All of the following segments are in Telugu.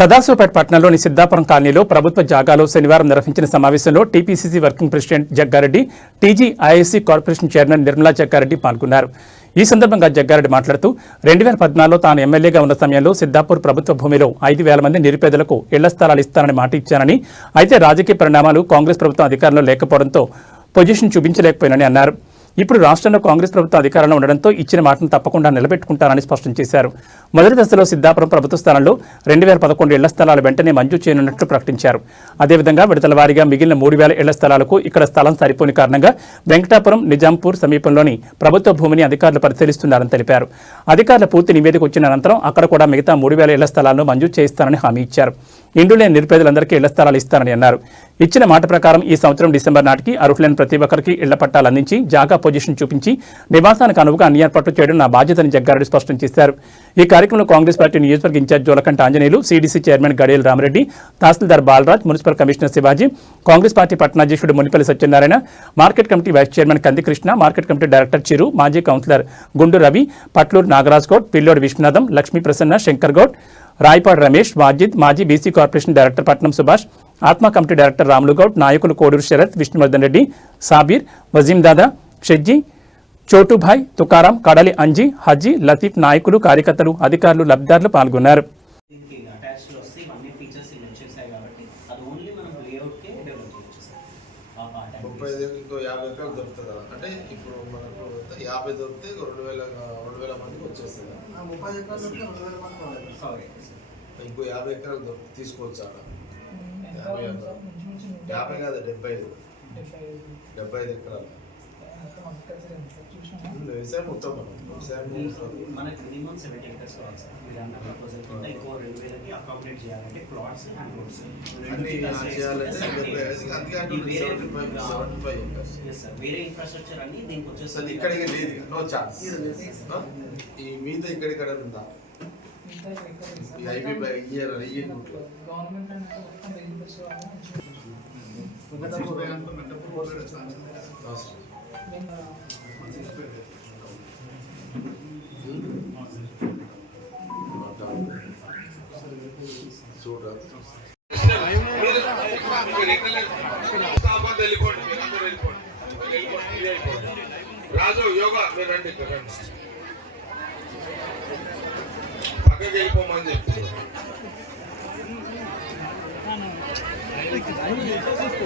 సదాశివపేట పట్టణంలోని సిద్ధాపురం కాలనీలో ప్రభుత్వ జాగాలో శనివారం నిర్వహించిన సమావేశంలో TPCC working president Jaggareddy TG corporation chairman Nirmala Jaggareddy పాల్గొన్నారు. ఈ సందర్భంగా జగ్గారెడ్డి మాట్లాడుతూ రెండు వేల పద్నాలుగులో తాను ఎమ్మెల్యేగా ఉన్న సమయంలో సిద్ధాపూర్ ప్రభుత్వ భూమిలో ఐదు వేల మంది నిరుపేదలకు ఇళ్ళ స్థలాలు ఇస్తానని మాట ఇచ్చానని అయితే రాజకీయ పరిణామాలు కాంగ్రెస్ ప్రభుత్వం అధికారంలో లేకపోవడంతో పొజిషన్ చూపించలేకపోయినని అన్నారు. ఇప్పుడు రాష్ట్రంలో కాంగ్రెస్ ప్రభుత్వం అధికారంలో ఉండడంతో ఇచ్చిన మాటను తప్పకుండా నిలబెట్టుకుంటారని స్పష్టం చేశారు. మొదటి దశలో సిద్ధాపురం ప్రభుత్వ స్థానంలో రెండు వేల పదకొండు ఇళ్ళ స్థలాలు వెంటనే మంజూరు చేయనున్నట్లు ప్రకటించారు. అదేవిధంగా విడతల వారీగా మిగిలిన మూడు వేల ఇళ్ళ స్థలాలకు ఇక్కడ స్థలం సరిపోని కారణంగా వెంకటాపురం నిజాంపూర్ సమీపంలోని ప్రభుత్వ భూమిని అధికారులు పరిశీలిస్తున్నారని తెలిపారు. అధికారుల పూర్తి నివేదిక వచ్చిన అనంతరం అక్కడ కూడా మిగతా మూడు వేల ఇళ్ళ స్థలాలను మంజూరు చేయిస్తారని హామీ ఇచ్చారు. ఇండులేని నిరుపేదలందరికీ ఇళ్ళ స్థలాలు ఇస్తారని అన్నారు. ఇచ్చిన మాట ప్రకారం ఈ సంవత్సరం డిసెంబర్ నాటికి అర్హులైన ప్రతి ఒక్కరికి ఇళ్ళ పట్టాలు అందించి జాగా పొజిషన్ చూపించి నివాసానికి అనువుగా అన్ని ఏర్పాట్లు చేయడం నా బాధ్యతని జగ్గారెడ్డి స్పష్టం చేశారు. ఈ కార్యక్రమంలో కాంగ్రెస్ పార్టీ నియోజకవర్గ incharge Jolakanta Anjaneyulu CDC chairman Gadiyal Ramareddy తహసీల్దార్ Balaraj municipal commissioner Shivaji Congress party పట్టణాధ్యక్షుడు Munipalli Satyanarayana market committee vice chairman Kandi Krishna market committee director Chiru మాజీ కౌన్సిలర్ గుండు రవి పట్లూరు నాగరాజ్ గౌడ్ పిల్లోడి విశ్వనాథం లక్ష్మీ ప్రసన్న శంకర్ గౌడ్ రాయపాడు రమేష్ వాజిద్ మాజీ బీసీ కార్పొరేషన్ డైరెక్టర్ పట్నం సుభాష్ ఆత్మ కమిటీ డైరెక్టర్ రాములు గౌడ్ నాయకులు కోడూరు శరత్ విష్ణువర్ధన్ రెడ్డి సాబీర్ వజీం దాదా షెజ్జీ చోటుభాయ్ తుకారాం కడలి అంజీ హజీ లతీఫ్ నాయకులు కార్యకర్తలు అధికారులు లబ్ధిదారులు పాల్గొన్నారు దీనికి అటాచ్డ్ వస్తే ఇవన్నీ ఫీచర్స్ ఇవి వచ్చేసాయి కాబట్టి అది ఓన్లీ మనం లేఅవుట్కే డెవలప్ చేయొచ్చు సార్ ఆ పార్ట్ ఇంకో యాభై ఎకరాలు దొరుకుతుందా? అంటే ఇప్పుడు మనకు యాభై దొరికితే రెండు వేల రెండు వేల మందికి వచ్చేస్తుంది. ముప్పై ఎకరాలు రెండు వేల మంది సార్ ఇంకో యాభై ఎకరాలు దొరికి తీసుకోవచ్చు? యాభై యాభై కాదు డెబ్బై ఐదు. డెబ్బై ఐదు ఎకరాలు. మనకి మినిమం సెవెంటీ ఎకర్స్ కావాలి సార్. మీరు అన్న ప్రపోజల్ కింద ఇంకో రెండు వేలకి అకామిడేట్ చేయాలంటే ప్లాట్స్ అండ్ రోడ్స్ సార్ వేరే ఇన్ఫ్రాస్ట్రక్చర్ అన్ని దీనికి అసలు వచ్చేస్తుంది ఇక్కడికి లేదు నో ఛాన్స్. ఈ మీద ఇక్కడిక్కడ ఉందా? బై ఇయర్ గవర్నమెంట్ అంటే మొత్తం రాజు యోగా మీరు రండి ఇక్కడ రండి పక్కకి వెళ్ళిపోమని చెప్పి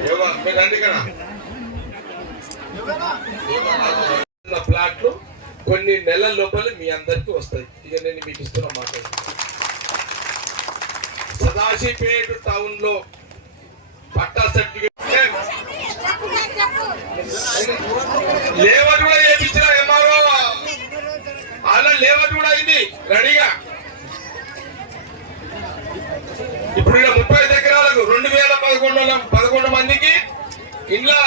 యోగా మీరు రండి ఇక్కడ ప్లాట్లు కొన్ని నెలల లోపల మీ అందరికి వస్తాయి. ఇక నేను మీకు ఇస్తున్న మాట సదాశివపేట టౌన్లో పట్టా సర్టిఫికేట్ లేవట్ కూడా చేయించిన ఎంఆర్ఓ. అలా లేవట్ కూడా అయింది. రెడీగా. ఇప్పుడు ముప్పై ఐదు ఎకరాలకు రెండు వేల పదకొండు పదకొండు మందికి ఇంట్లో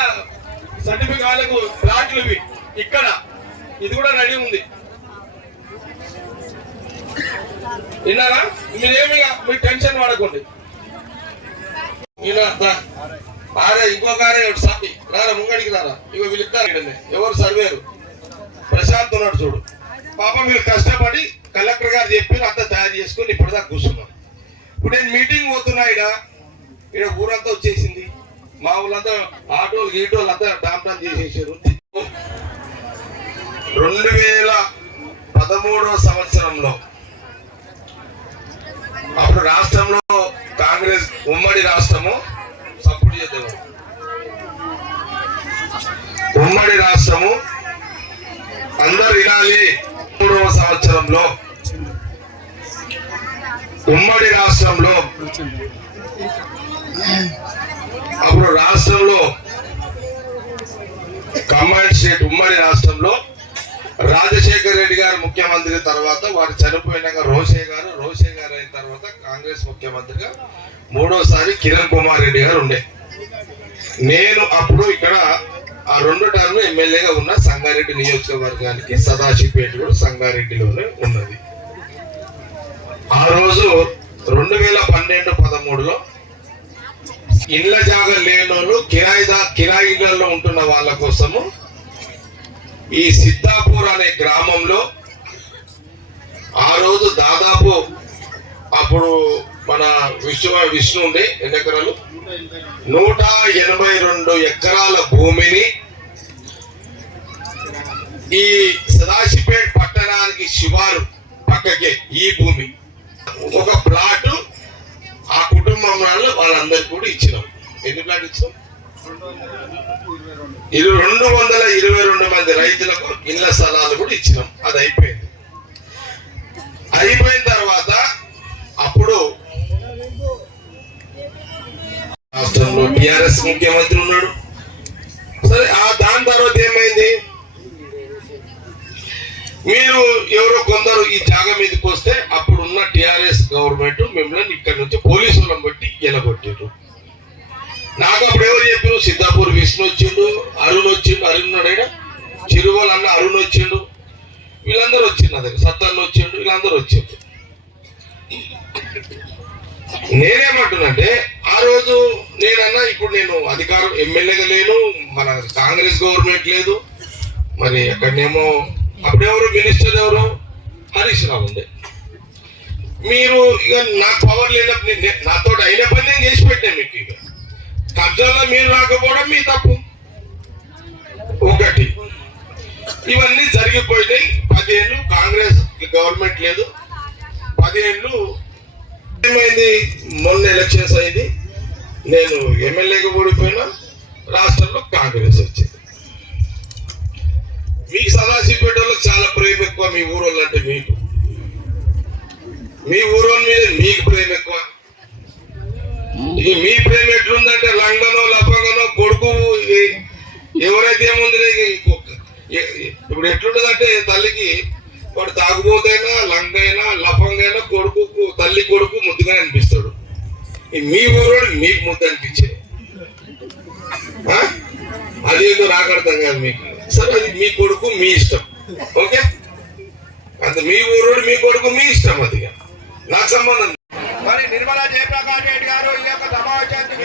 సర్టిఫికాలకు ప్లాట్లు ఇవి. ఇక్కడ. ఇది కూడా రెడీ ఉంది. విన్నారా? మీరేమి మీరు టెన్షన్ పడకండి. ఆరే ఇంకో కారే ఒకటి సాపి రారా ముంగడికి రారా. ఇగో వీళ్ళు ఎవరు సర్వేరు? ప్రశాంత్ ఉన్నాడు చూడు. పాప మీరు కష్టపడి కలెక్టర్ గారు చెప్పి అంతా తయారు చేసుకొని ఇప్పటిదాకా కూర్చున్నాను ఇప్పుడు నేను మీటింగ్ పోతున్నా ఇక్కడ ఇక్కడ ఊరంతా వచ్చేసింది. మా ఊళ్ళంతా ఆటోలు గీటోలు అంతా డామ్ చేసేసారు. రెండు వేల పదమూడవ సంవత్సరంలో అప్పుడు రాష్ట్రంలో కాంగ్రెస్ ఉమ్మడి రాష్ట్రము సపోర్ట్ చేద్దాం ఉమ్మడి రాష్ట్రము అందరు వినాలి. మూడవ సంవత్సరంలో ఉమ్మడి రాష్ట్రంలో అప్పుడు రాష్ట్రంలో కమాండ్ స్టేట్ ఉమ్మడి రాష్ట్రంలో రాజశేఖర రెడ్డి గారు ముఖ్యమంత్రి తర్వాత వారు చనిపోయినాక రోషే గారు రోషే గారు అయిన తర్వాత కాంగ్రెస్ ముఖ్యమంత్రిగా మూడోసారి కిరణ్ కుమార్ రెడ్డి గారు ఉండే. నేను అప్పుడు ఇక్కడ ఆ రెండు టర్మ్ ఎమ్మెల్యేగా ఉన్న సంగారెడ్డి నియోజకవర్గానికి సదాశివపేట కూడా సంగారెడ్డిలోనే ఉన్నది. ఆ రోజు రెండు వేల పన్నెండు పదమూడులో ఇళ్ళ జాగా లేనోళ్ళు కిరాయి దా కిరాయి ఉంటున్న వాళ్ళ కోసము ఈ సిద్ధాపూర్ అనే గ్రామంలో ఆ రోజు దాదాపు అప్పుడు మన విశ్వ విష్ణు ఉండే ఎన్ని ఎకరాలు? నూట ఎనభై రెండు ఎకరాల భూమిని ఈ సదాశివపేట పట్టణానికి శివారు పక్కకే ఈ భూమి. ఒక ప్లాట్ కుటుంబం వాళ్ళందరికి కూడా ఇచ్చినాం. ఎన్ని ప్లాట్ ఇచ్చినాం? ఇరు రెండు వందల ఇరవై రెండు మంది రైతులకు ఇళ్ళ స్థలాలు కూడా ఇచ్చినాం. అది అయిపోయింది. అయిపోయిన తర్వాత అప్పుడు రాష్ట్రంలో టిఆర్ఎస్ ముఖ్యమంత్రి ఉన్నాడు సరే ఆ దాని తర్వాత ఏమైంది మీరు ఎవరో కొందరు ఈ జాగ మీదకి వస్తే అప్పుడున్న టిఆర్ఎస్ గవర్నమెంట్ మిమ్మల్ని ఇక్కడ నుంచి పోలీసులను బట్టి ఎలగొట్టారు నాకు అప్పుడు ఎవరు చెప్పారు సిద్ధాపూర్ విష్ణు వచ్చిండు అరుణ్ వచ్చిండు అరుణ్ ఉన్నాడు చిరువల్ అన్న అరుణ్ వచ్చిండు. వీళ్ళందరూ వచ్చిండు నా దగ్గర. సత్తన్న వచ్చిండు వీళ్ళందరూ వచ్చిండు నేనేమంటున్నంటే ఆ రోజు నేనన్నా ఇప్పుడు నేను అధికారం ఎమ్మెల్యేగా లేను మన కాంగ్రెస్ గవర్నమెంట్ లేదు. మరి అక్కడనేమో అప్పుడెవరు? మినిస్టర్ ఎవరు? హరీష్ రావు ఉండే. మీరు ఇక నాకు పవర్ లేనప్పుడు నేను- నాతో అయిన పని నేను చేసి పెట్టాను మీకు ఇక. కబ్జాలో మీరు రాకపోవడం మీ తప్పు. ఒకటి. ఇవన్నీ జరిగిపోయినాయి. పదిహేను కాంగ్రెస్ గవర్నమెంట్ లేదు. పదిహేను ఏమైంది? మొన్న ఎలక్షన్స్ అయింది. నేను ఎమ్మెల్యేగా ఓడిపోయినా. రాష్ట్రంలో కాంగ్రెస్ వచ్చింది. మీ ఊరోళ్ళు అంటే మీకు. మీ ఊరోళ్ళ మీద మీకు ప్రేమ ఎక్కువ. ఈ మీ ప్రేమ ఎట్లుందంటే లంగనో లపంగనో కొడుకు ఎవరైతే ఏముంది ఇప్పుడు ఎట్లుంటదంటే తల్లికి వాడు తాగుబోతైనా లంగైనా లఫంగైనా కొడుకు తల్లి కొడుకు ముద్దుగా అనిపిస్తాడు. ఈ మీ ఊరోడు మీకు ముద్దు అనిపించే. ఆ? అది ఏదో నాకు అర్థం కాదు మీకు. సరే అది మీ కొడుకు మీ ఇష్టం. ఓకే? అది మీ ఊరోడు మీ కొడుకు మీ ఇష్టం అది నాకు సంబంధం మరి నిర్మలా జయప్రకాష్ రెడ్డి గారు ఈ యొక్క సమావేశానికి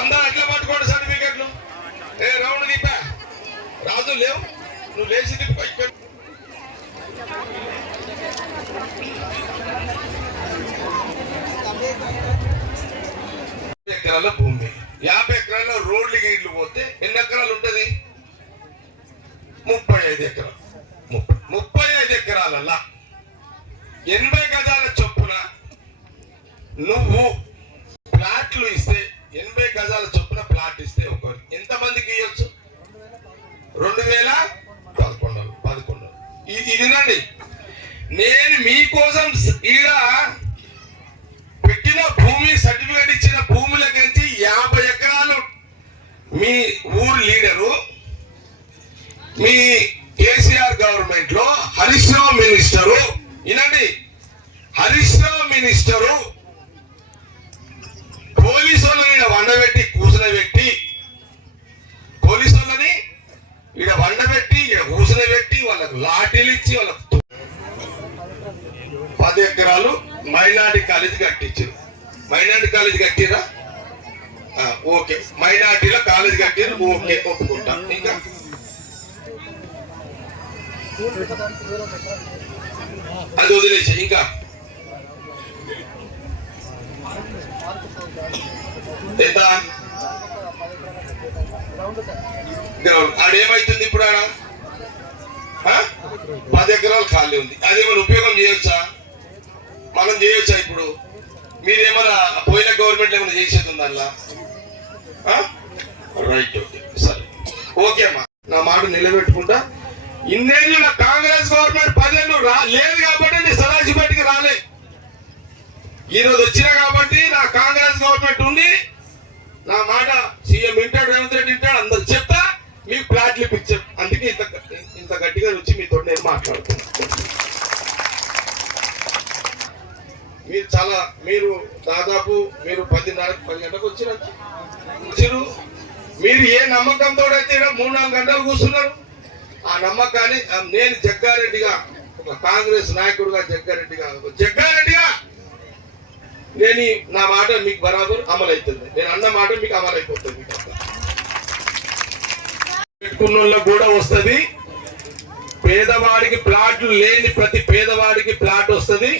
అందరూ ఎట్లా పట్టుకోండి సర్టిఫికెట్లు. ఏ రౌండ్ తిప్పా? రాజు లేవు. నువ్వు లేచి తిప్ప ఇక్కడ ఎకరాల భూమి. యాభై ఎకరాల రోడ్లు గీళ్ళు పోతే ఎన్ని ఎకరాలు ఉంటది? ముప్పై ఐదు ఎకరాలు. ముప్పై ముప్పై ఐదు ఎకరాలల్లా ఎనభై నేను మీకోసం ఈడ పెట్టిన భూమి సర్టిఫికేట్ ఇచ్చిన భూముల గురించి యాభై ఎకరాలు మీ ఊరు లీడరు మీ కేసీఆర్ గవర్నమెంట్లో హరీష్ రావు మినిస్టరు. వినండి హరీష్ రావు మినిస్టరు పోలీసు వాళ్ళని కాలేజ్ కట్టిరా ఓకే. మైనార్టీలో కాలేజ్ కట్టిరు ఓకే ఒప్పుకుంటా. ఇంకా? అది వదిలేసి ఇంకా? ఎంత? గ్రౌండ్. ఆడేమైతుంది ఇప్పుడు ఆడ? ఆ? పది ఎకరాలు ఖాళీ ఉంది. అదేమైనా ఉపయోగం చేయొచ్చా? మనం చేయొచ్చా ఇప్పుడు? మీరేమైనా గవర్నమెంట్ ఏమైనా చేసేది ఉందా అందులో? ఆ? రైట్ ఓకే సరే. ఓకే అమ్మా. నా మాట నిలబెట్టుకుంటా. ఇన్నేళ్ళు నా కాంగ్రెస్ గవర్నమెంట్ పదేళ్ళు రా లేదు కాబట్టి నేను బయటికి రాలే. ఈ రోజు వచ్చినా కాబట్టి నా కాంగ్రెస్ గవర్నమెంట్ ఉంది. నా మాట సీఎం వింటాడు రేవంత్ రెడ్డి వింటాడు అందరు చెప్తా. మీకు ప్లాట్లు ఇప్పించారు అందుకే ఇంత ఇంత గట్టిగా వచ్చి మీతో నేను మాట్లాడుతున్నాను మీరు చాలా మీరు దాదాపు మీరు పదిన్నర పది గంటలకు వచ్చినారు వచ్చారు. మీరు ఏ నమ్మకంతో అయితే మూడు నాలుగు గంటలు కూర్చున్నారు? ఆ నమ్మకాన్ని నేను జగ్గారెడ్డిగా ఒక కాంగ్రెస్ నాయకుడుగా జగ్గారెడ్డిగా జగ్గారెడ్డిగా నేను నా మాట మీకు బరాబర్ అమలు అవుతుంది నేను అన్న మాట మీకు అమలైపోతుంది. పెట్టుకున్న కూడా వస్తుంది. పేదవాడికి ప్లాట్లు లేని ప్రతి పేదవాడికి ప్లాట్ వస్తుంది.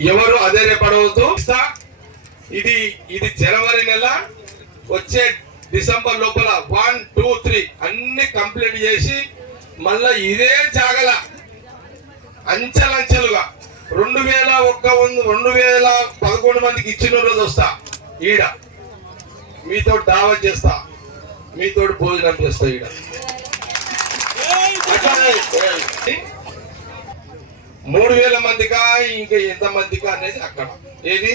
ఎవరు అదే పడవద్దు ఇది ఇది జనవరి నెల వచ్చే డిసెంబర్ లోపల వన్ టూ త్రీ అన్ని కంప్లీట్ చేసి మళ్ళా ఇదే జాగల అంచెలంచెలుగా రెండు వేల ఒక్క రెండు వేల పదకొండు మందికి ఇచ్చిన రోజు వస్తా. ఈడ మీతో దావత్ చేస్తా. మీతో భోజనం చేస్తా ఈడ. మూడు వేల మందికా ఇంకా ఎంతమందికా అనేది అక్కడ. ఏది?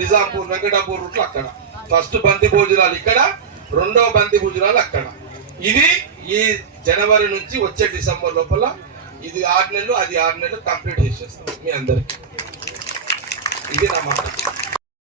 నిజాంపూర్ వెంకటాపూర్ రూట్లో అక్కడ. ఫస్ట్ బంతి భోజనాలు ఇక్కడ రెండో బంతి భోజనాలు అక్కడ. ఇది ఈ జనవరి నుంచి వచ్చే డిసెంబర్ లోపల ఇది ఆరు నెలలు అది ఆరు నెలలు కంప్లీట్ చేసేస్తాం మీ అందరికి. ఇది నా మాట.